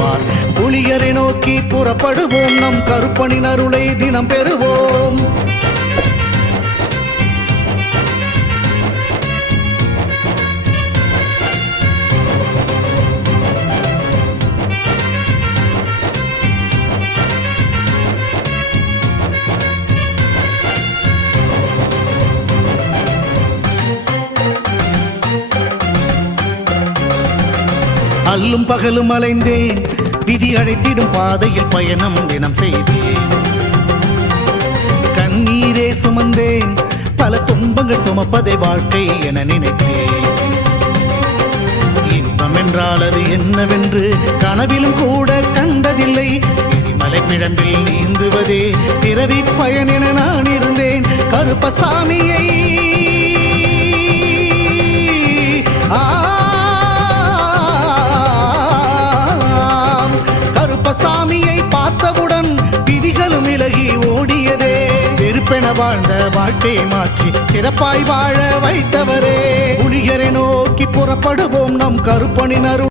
தருவார். புலியரை நோக்கி புறப்படுவோம், நம் கருப்பனின் அருளை தினம் பெறுவோம். அல்லும் பகலும் அலைந்தேன், விதி அழைத்திடும் பாதையில் பயணம் தினம் செய்தேன். கண்ணீரே சுமந்தேன், பல துன்பங்கள் சுமப்பதை வாழ்க்கை என நினைத்தேன். இன்பம் என்றால் அது என்னவென்று கனவிலும் கூட கண்டதில்லை. எரிமலை பிழம்பில் நீந்துவதே பிறவி பயன் என நான் இருந்தேன். கருப்பசாமியை கருப்பசாமியை பார்த்தவுடன் விதிகளும் விலகி ஓடியதே. வெறுப்பென வாழ்ந்த வாழ்க்கையை மாற்றி சிறப்பாய் வாழ வைத்தவரே. புலியரை நோக்கி புறப்படுவோம், நம் கருப்பனின் அருள்